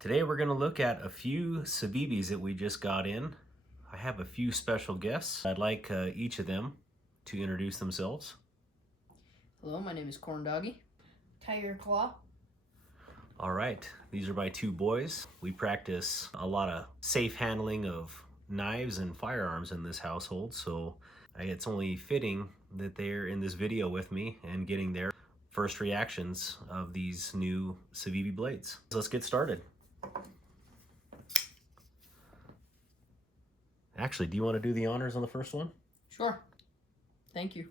Today we're going to look at a few Civivis that we just got in. I have a few special guests. I'd like each of them to introduce themselves. Hello, my name is Korndoggy. TygerKlaw. All right, these are my two boys. We practice a lot of safe handling of knives and firearms in this household, so it's only fitting that they're in this video with me and getting their first reactions of these new Civivi blades. So let's get started. Actually, do you want to do the honors on the first one? Sure. Thank you.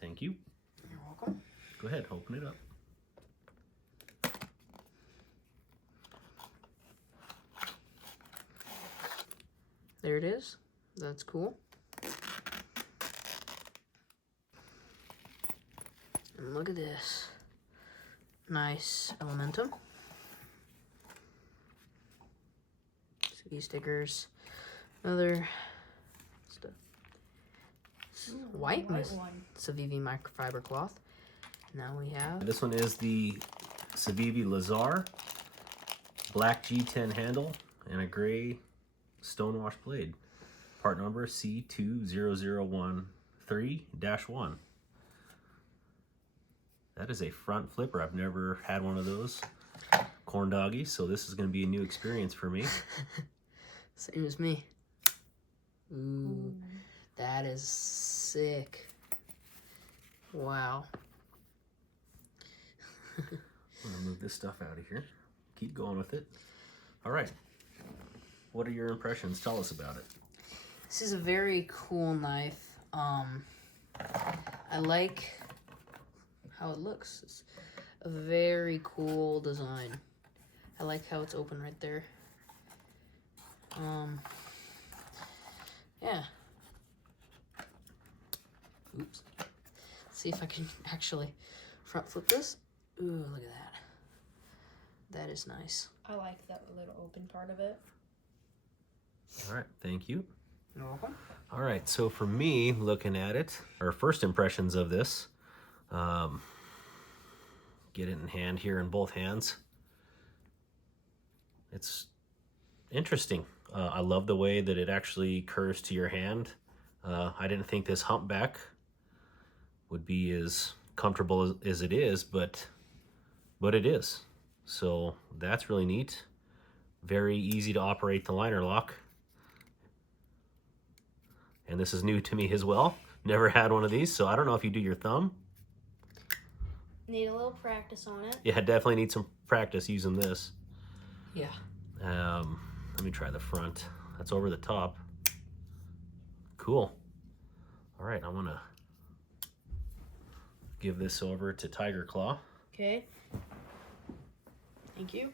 Thank you. You're welcome. Go ahead, open it up. There it is. That's cool. And look at this. Nice Elementum. Civivi stickers. Another stuff. White one. Civivi microfiber cloth. Now we have This one is the Civivi Lazar, black G10 handle, and a gray stonewash blade. Part number C20013-1. That is a front flipper. I've never had one of those. Korndoggy, so this is going to be a new experience for me. same as me. Ooh, that is sick. Wow. I'm going to move this stuff out of here. Keep going with it. All right. What are your impressions? Tell us about it. This is a very cool knife. I like how it looks. It's a very cool design. I like how it's open right there. Yeah. Oops. Let's see if I can actually front flip this. Ooh, look at that. That is nice. I like that little open part of it. All right, thank you. You're welcome. All right, so for me, looking at it, our first impressions of this, get it in hand here in both hands. It's interesting. I love the way that it actually curves to your hand. I didn't think this humpback would be as comfortable as it is, but it is. So that's really neat. Very easy to operate the liner lock. And this is new to me as well. Never had one of these, so I don't know if you do your thumb. Need a little practice on it. Yeah, definitely need some practice using this. Yeah. Let me try the front. That's over the top. Cool. All right, I'm gonna give this over to TygerKlaw. Okay. Thank you.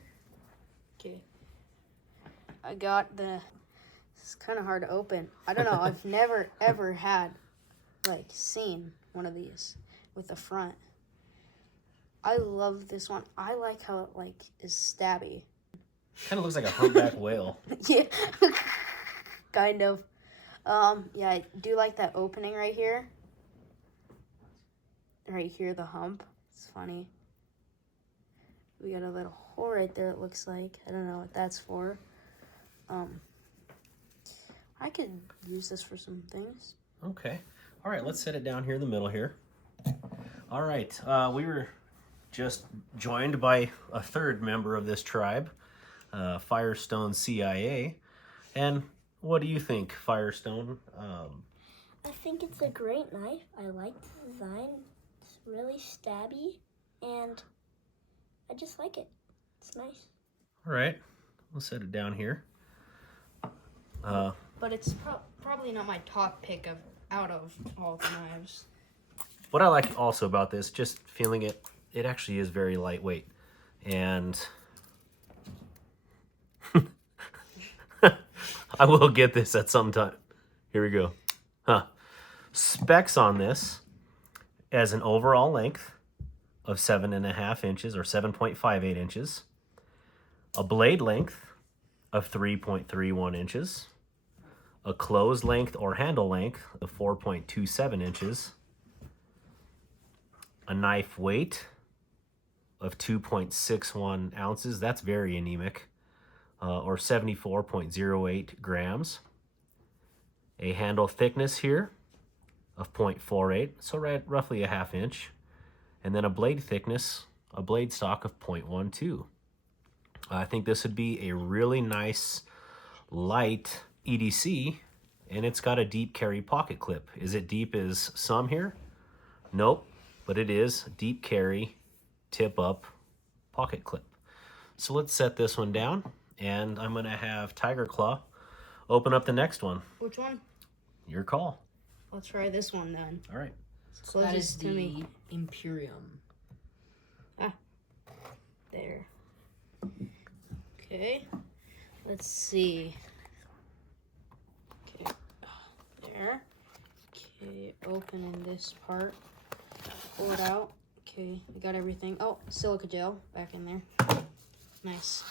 Okay. I got the... It's kind of hard to open. I don't know. I've never, ever had, seen one of these with the front. I love this one. I like how it, is stabby. Kind of looks like a humpback whale. Yeah. Kind of. Yeah, I do like that opening right here. Right here, the hump. It's funny. We got a little hole right there, it looks like. I don't know what that's for. I could use this for some things. Okay. All right, let's set it down here in the middle here. All right, we were just joined by a third member of this tribe, FirestoneCIA. And what do you think, Firestone? I think it's a great knife. I like the design. It's really stabby, and I just like it. It's nice. All right, we'll set it down here. But it's probably not my top pick out of all the knives. What I like also about this, just feeling it, it actually is very lightweight. And I will get this at some time. Here we go. Specs on this as an overall length of 7.5 inches or 7.58 inches. A blade length of 3.31 inches. A closed length or handle length of 4.27 inches. a knife weight of 2.61 ounces. That's very anemic, or 74.08 grams. A handle thickness here of 0.48, so roughly a ½ inch. And then a blade thickness, a blade stock of 0.12. I think this would be a really nice light EDC, and it's got a deep carry pocket clip. Is it deep as some here? Nope, but it is deep carry, tip up pocket clip. So let's set this one down, and I'm gonna have TygerKlaw open up the next one. Which one? Your call. Let's try this one then. All right. So that is the Imperium. There. Okay. Let's see. Okay. There. Okay. Opening this part. Pull it out. Okay. We got everything. Oh, silica gel back in there. Nice.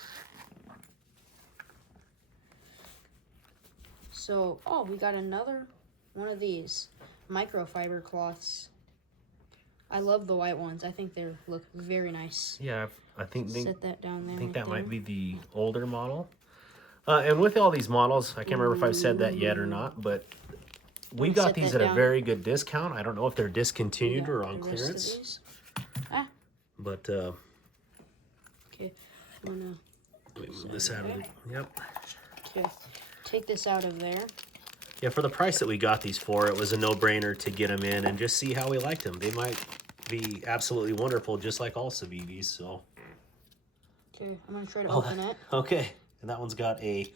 So, oh, we got another one of these microfiber cloths. I love the white ones. I think they look very nice. Yeah, I think Set that down there. I think right that there. might be the older model. And with all these models, I can't remember if I've said that yet or not, but we got Set these that at a down. very good discount. I don't know if they're We discontinued got or on the rest of clearance, these. but Okay, I'm gonna. let me move this out of the. Yep. Okay, take this out of there. Yeah, for the price that we got these for, it was a no-brainer to get them in and just see how we liked them. They might be absolutely wonderful, just like all Civivis. So. Okay, I'm gonna try to open it. Okay, and that one's got a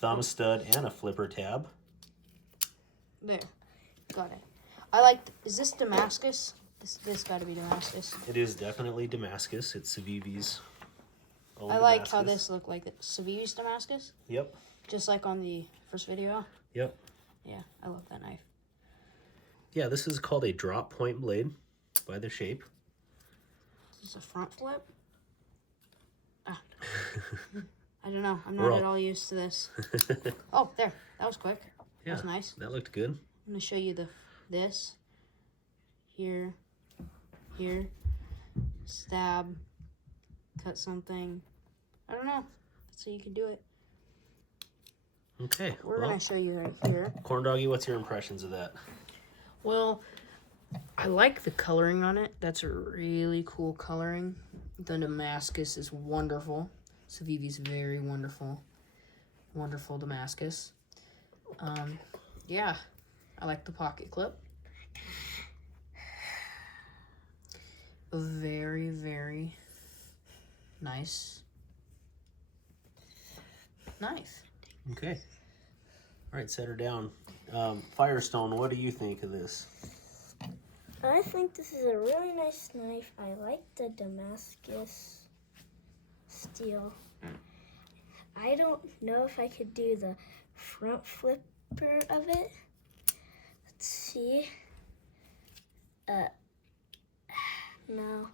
thumb stud and a flipper tab. There, got it. I like. Is this Damascus? This got to be Damascus. It is definitely Damascus. It's Civivi's own I like how Damascus. this looked like Civivi's Damascus, Yep, just like on the first video. yep. Yeah, I love that knife. Yeah, this is called a drop point blade by the shape. Is this a front flip? Ah. I don't know. I'm We're not all- at all used to this. Oh, there. That was quick. Yeah, That's nice. that looked good. I'm gonna show you this. Here, stab, cut something. I don't know. So you can do it. Okay, We're well, gonna show you right here. Korndoggy, what's your impressions of that? Well, I like the coloring on it. That's a really cool coloring. The Damascus is wonderful. Civivi's very wonderful. Wonderful Damascus. Yeah, I like the pocket clip. A very, very nice knife. Okay. All right, set her down. Firestone, what do you think of this? I think this is a really nice knife. I like the Damascus steel. I don't know if I could do the front flipper of it. Let's see. No.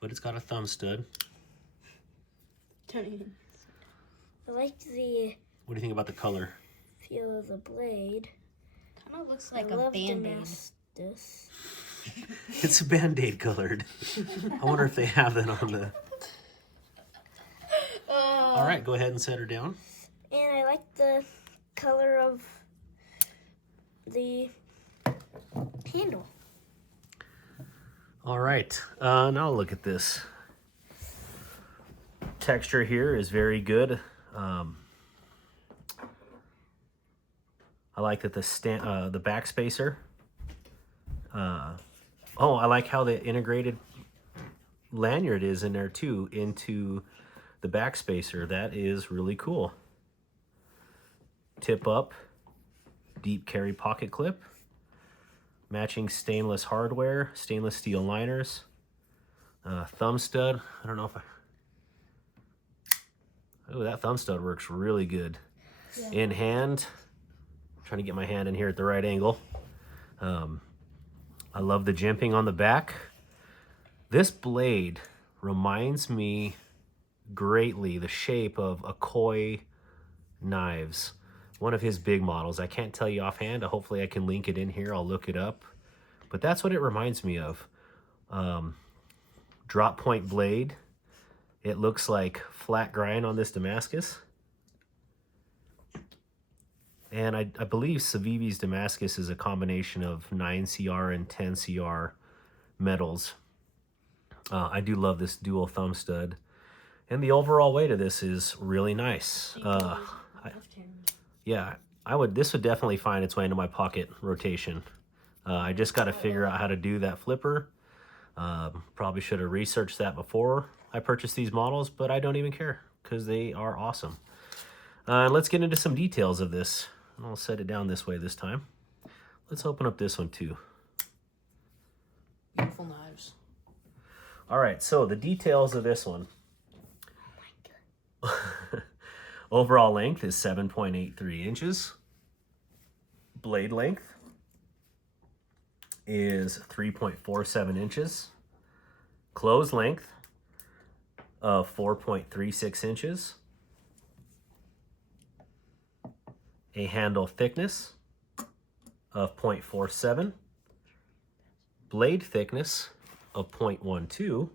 But it's got a thumb stud. Don't even. I like the What do you think about the color? feel of the blade. Kind of looks I like a love Band-Aid. Damascus. It's Band-Aid colored. I wonder if they have that on the... All right, go ahead and set her down. And I like the color of the handle. All right, now look at this. Texture here is very good. I like that the back spacer. Oh, I like how the integrated lanyard is in there too, into the back spacer. That is really cool. Tip up, deep carry pocket clip, matching stainless hardware, stainless steel liners, thumb stud. I don't know if I... Oh, that thumb stud works really good. Yeah. In hand, trying to get my hand in here at the right angle. I love the jimping on the back. This blade reminds me greatly the shape of a Koi knives, one of his big models. I can't tell you offhand. Hopefully I can link it in here. I'll look it up. But that's what it reminds me of. drop point blade. It looks like flat grind on this Damascus. And I believe Civivi's Damascus is a combination of 9CR and 10CR metals. I do love this dual thumb stud. And the overall weight of this is really nice. Yeah, this would definitely find its way into my pocket rotation. I just got to figure out how to do that flipper. Probably should have researched that before I purchased these models, but I don't even care because they are awesome. Let's get into some details of this. I'll set it down this way this time. Let's open up this one too. Beautiful knives. All right, so the details of this one. Overall length is 7.83 inches. Blade length is 3.47 inches. Close length of 4.36 inches. A handle thickness of 0.47. Blade thickness of 0.12.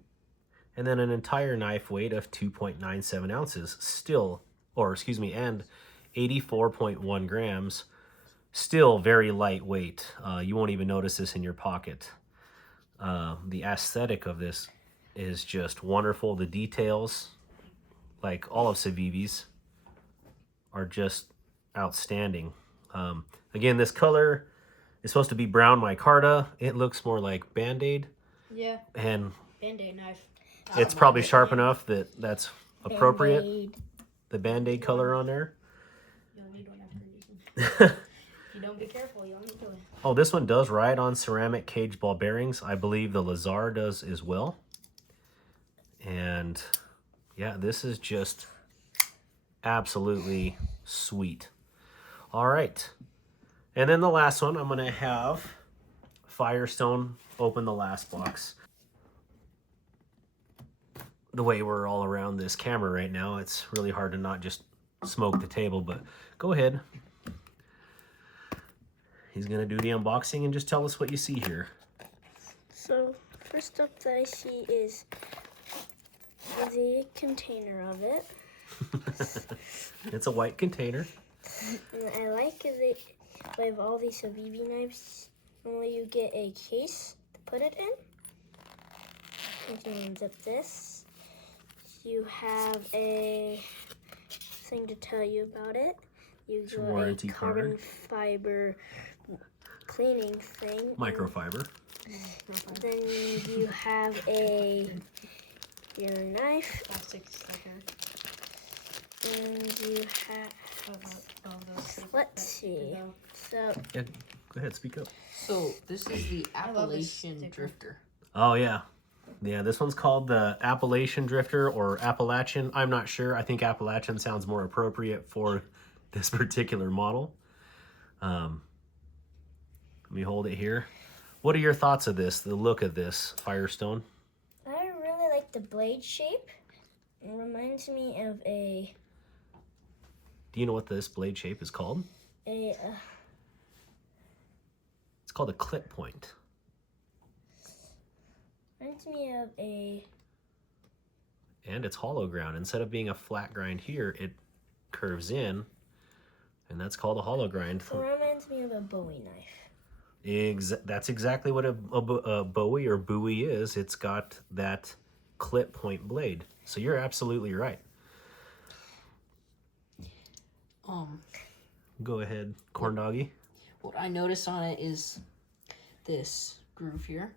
And then an entire knife weight of 2.97 ounces. And 84.1 grams. Still very lightweight. You won't even notice this in your pocket. The aesthetic of this is just wonderful. The details, like all of Civivi's, are just outstanding. Again, this color is supposed to be brown micarta. It looks more like Band-Aid. Yeah. And Band-Aid knife. it's probably sharp enough that that's appropriate. Band-Aid. The Band-Aid color on there. You'll need one after using. If you don't be careful, you'll need one. Oh, this one does ride on ceramic cage ball bearings. I believe the Lazar does as well. And yeah, this is just absolutely sweet. All right. And then the last one, I'm going to have Firestone open the last box. The way we're all around this camera right now, it's really hard to not just smoke the table, but go ahead. He's going to do the unboxing and just tell us what you see here. So, first up that I see is the container of it. It's a white container. And I like they have all these Civivi knives. Normally you get a case to put it in. You can unzip this. You have a thing to tell you about it. You It's a got warranty a carbon card. fiber cleaning thing. Microfiber. Then you have your knife. Plastic sticker. And you have, let's see. So, Yeah, go ahead, speak up. So this is the love this Appalachian sticker. Drifter. Oh, yeah. Yeah, this one's called the Appalachian Drifter or Appalachian. I'm not sure. I think Appalachian sounds more appropriate for this particular model. Let me hold it here. What are your thoughts of this, the look of this, Firestone? I really like the blade shape. It reminds me of a Do you know what this blade shape is called? It's called a clip point. reminds me of a And it's hollow ground. Instead of being a flat grind here, it curves in, and that's called a hollow grind. it reminds me of a Bowie knife. That's exactly what a Bowie or buoy is. It's got that clip point blade. So you're absolutely right. Go ahead, Korndoggy. What I noticed on it is this groove here.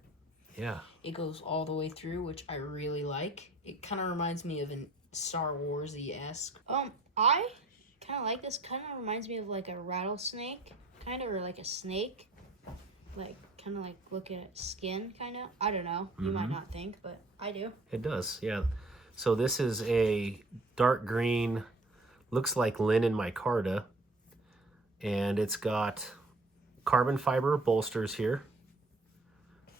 Yeah. It goes all the way through, which I really like. It kind of reminds me of a Star Wars-y-esque. I kind of like this. Kind of reminds me of like a rattlesnake, kind of, or like a snake. Like, kind of like look at skin, kind of. I don't know. You might not think, but I do. It does, yeah. So this is a dark green, looks like linen micarta, and it's got carbon fiber bolsters here.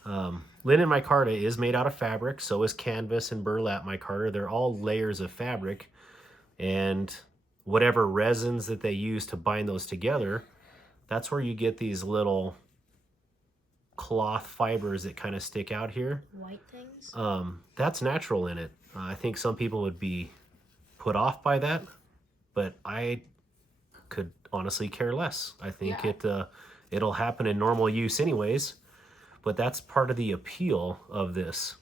Linen micarta is made out of fabric, so is canvas and burlap micarta. They're all layers of fabric, and whatever resins that they use to bind those together, that's where you get these little cloth fibers that kind of stick out here. White things? That's natural in it. I think some people would be put off by that, but I could honestly care less. I think it'll happen in normal use anyways, but that's part of the appeal of this.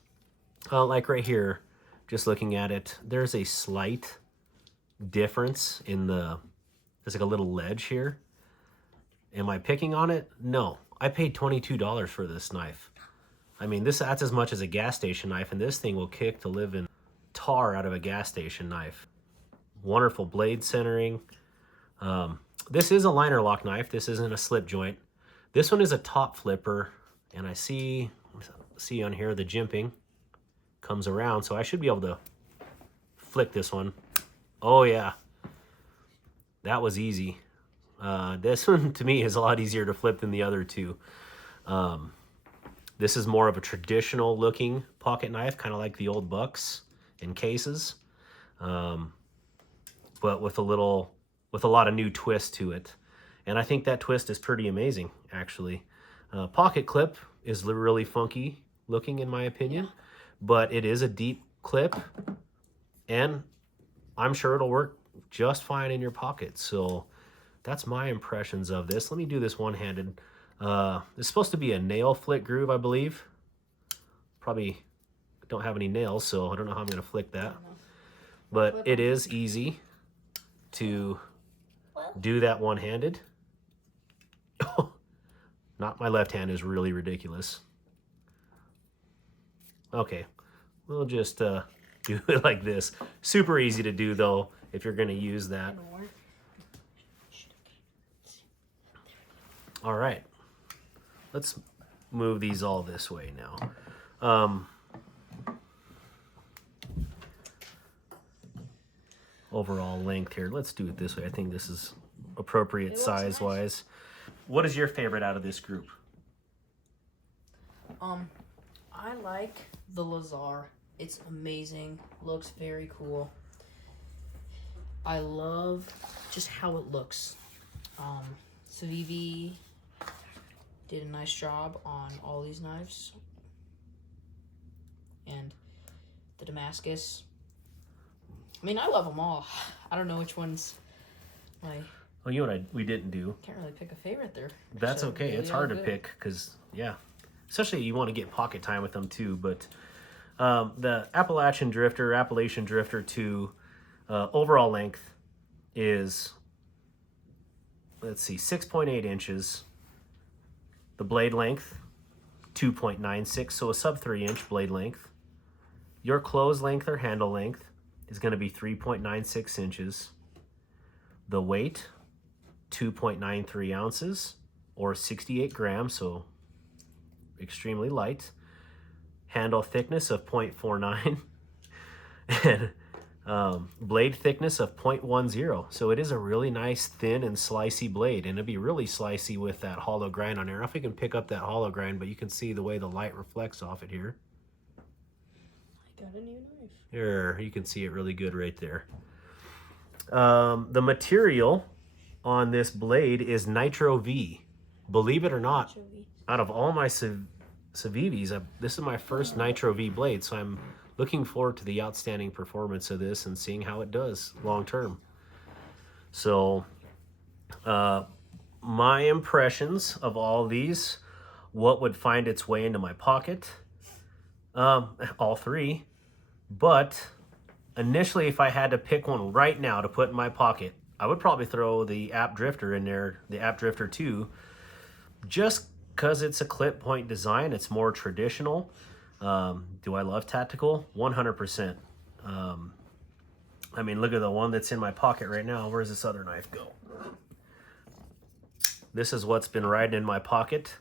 Like right here, just looking at it, there's a slight difference in there's like a little ledge here. Am I picking on it? No. I paid $22 for this knife. I mean, that's as much as a gas station knife, and this thing will kick the living tar out of a gas station knife. Wonderful blade centering. This is a liner lock knife. This isn't a slip joint. This one is a top flipper, and I see on here the jimping comes around, so I should be able to flick this one. Oh yeah, that was easy. This one to me is a lot easier to flip than the other two. This is more of a traditional looking pocket knife, kind of like the old bucks in cases, but with a lot of new twist to it. And I think that twist is pretty amazing, actually. Pocket clip is really funky looking in my opinion, but it is a deep clip, and I'm sure it'll work just fine in your pocket. So that's my impressions of this. Let me do this one-handed. It's supposed to be a nail flick groove, I believe. Probably don't have any nails, so I don't know how I'm going to flick that. But it is easy to do that one-handed. Not my left hand is really ridiculous. Okay, we'll just do it like this. Super easy to do, though, if you're going to use that. All right, let's move these all this way now. Overall length here, let's do it this way. I think this is appropriate size-wise. What is your favorite out of this group? I like the Lazar. It's amazing. Looks very cool. I love just how it looks. Civivi did a nice job on all these knives. And the Damascus. I mean, I love them all. I don't know which one's my... Well, you know what we didn't do? Can't really pick a favorite there. That's okay. It's hard to pick because, yeah. Especially you want to get pocket time with them too. But the Appalachian Drifter 2 overall length is, let's see, 6.8 inches. The blade length, 2.96, so a sub 3-inch blade length. Your close length or handle length is going to be 3.96 inches. The weight, 2.93 ounces or 68 grams, so extremely light. Handle thickness of 0.49 and blade thickness of 0.10. So it is a really nice thin and slicey blade, and it'd be really slicey with that hollow grind on there. I don't know if you can pick up that hollow grind, but you can see the way the light reflects off it here. I got a new knife. Here, you can see it really good right there. The material on this blade is Nitro V. Believe it or not, out of all my Civivis, this is my first Nitro V blade, so I'm looking forward to the outstanding performance of this and seeing how it does long term. So, my impressions of all these, what would find its way into my pocket, all three, but initially if I had to pick one right now to put in my pocket, I would probably throw the App Drifter in there, the App Drifter 2, just because it's a clip point design. It's more traditional. Do I love tactical? 100%. I mean, look at the one that's in my pocket right now. Where's this other knife go? This is what's been riding in my pocket.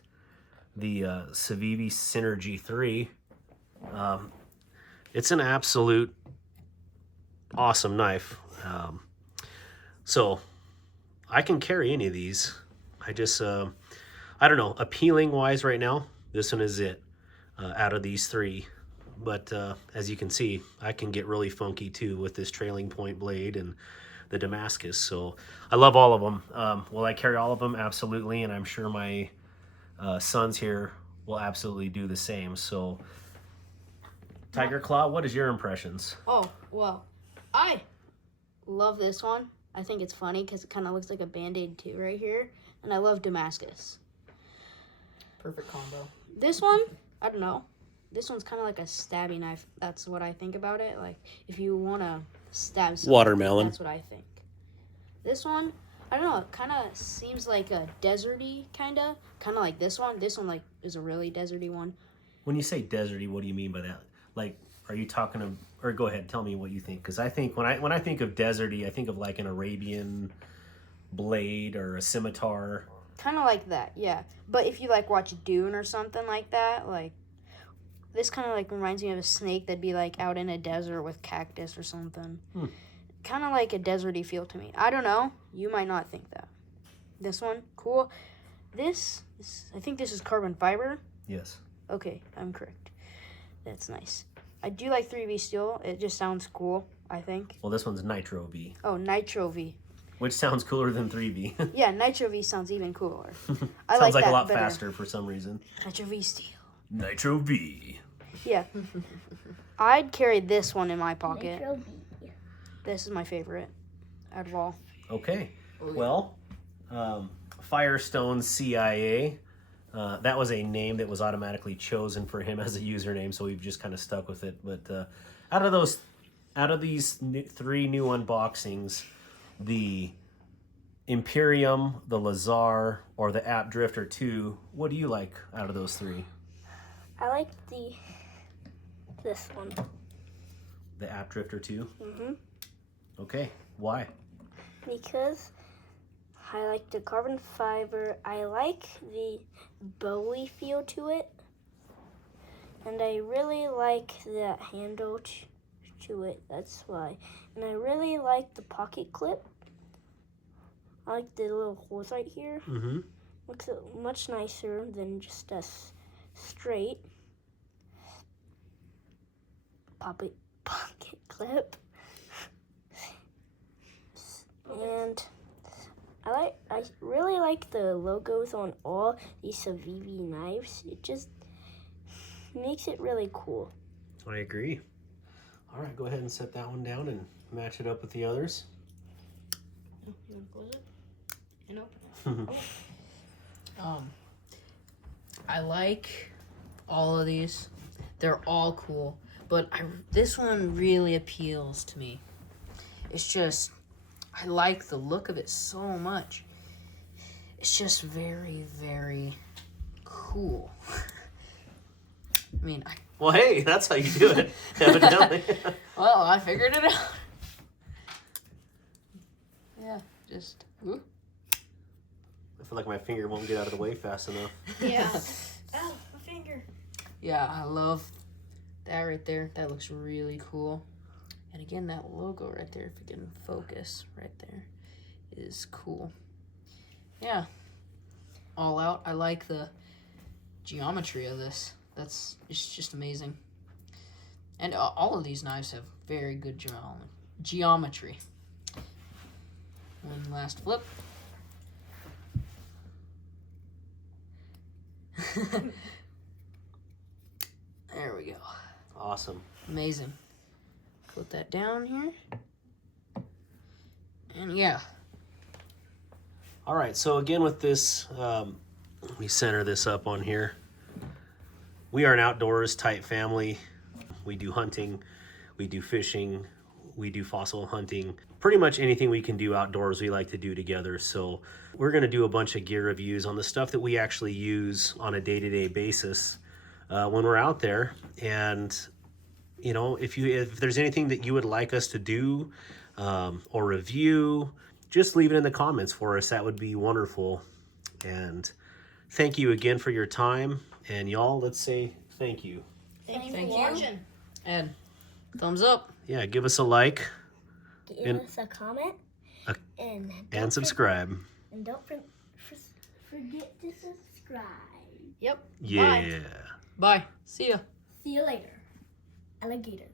The Civivi Synergy 3. It's an absolute awesome knife. So I can carry any of these. I just, I don't know, appealing wise right now, this one is it out of these three. But as you can see, I can get really funky too with this trailing point blade and the Damascus. So I love all of them. Will I carry all of them? Absolutely. And I'm sure my sons here will absolutely do the same. So, TygerKlaw, what is your impressions? Oh, well, I love this one. I think it's funny because it kind of looks like a Band-Aid too right here. And I love Damascus. Perfect combo. This one, I don't know. This one's kind of like a stabby knife. That's what I think about it. Like, if you want to stab someone, Watermelon. that's what I think. This one, I don't know. It kind of seems like a deserty kind of like this one. This one, like, is a really deserty one. When you say deserty, what do you mean by that? Like, are you talking of, or go ahead, tell me what you think. Because I think when I think of deserty, I think of like an Arabian blade or a scimitar. Kind of like that, yeah. But if you, like, watch Dune or something like that, like, this kind of, like, reminds me of a snake that'd be, like, out in a desert with cactus or something. Kind of like a deserty feel to me. I don't know. You might not think that. This one, cool. This, I think this is carbon fiber. Yes. Okay, I'm correct. That's nice. I do like 3V steel. It just sounds cool, I think. Well, this one's Nitro V, Oh, Nitro V. which sounds cooler than 3V. Yeah, Nitro V sounds even cooler. I Sounds like that a lot better. faster for some reason. Nitro V steel. Nitro V. Yeah. I'd carry this one in my pocket. Nitro B. This is my favorite out of all. Okay. Well, FirestoneCIA. That was a name that was automatically chosen for him as a username, so we've just kind of stuck with it. But out of these three new unboxings, the Imperium, the Lazar, or the App Drifter 2, what do you like out of those three? I like this one. The App Drifter 2? Mm-hmm. Okay. Why? Because I like the carbon fiber. I like the bowie feel to it. And I really like that handle to it. That's why. And I really like the pocket clip. I like the little holes right here. Mm-hmm. Looks much nicer than just a straight pocket clip. And I really like the logos on all these Civivi knives. It just makes it really cool. I agree. All right, go ahead and set that one down and match it up with the others. You want to close it? And open it. I like all of these. They're all cool, but this one really appeals to me. It's just, I like the look of it so much. It's just very, very cool. I mean, Well, hey, that's how you do it, evidently. well, I figured it out. Yeah, just, ooh. I feel like my finger won't get out of the way fast enough. Yeah. Ow, my finger. Yeah, I love that right there. That looks really cool. And again, that logo right there, if you can focus right there, is cool. Yeah. All out. I like the geometry of this. It's just amazing. And all of these knives have very good geometry. One last flip. There we go. Awesome. Amazing. Put that down here. And yeah. All right, so again with this, let me center this up on here. We are an outdoors type family. We do hunting, we do fishing, we do fossil hunting. Pretty much anything we can do outdoors we like to do together. So we're gonna do a bunch of gear reviews on the stuff that we actually use on a day-to-day basis when we're out there. And you know, if there's anything that you would like us to do or review, just leave it in the comments for us. That would be wonderful. And thank you again for your time. And y'all, let's say thank you. Thank you Thank for you. watching. And thumbs up. Yeah, give us a like Give us a comment and subscribe. And don't forget to subscribe. Yep. Yeah. Bye. See ya. See you later, alligator.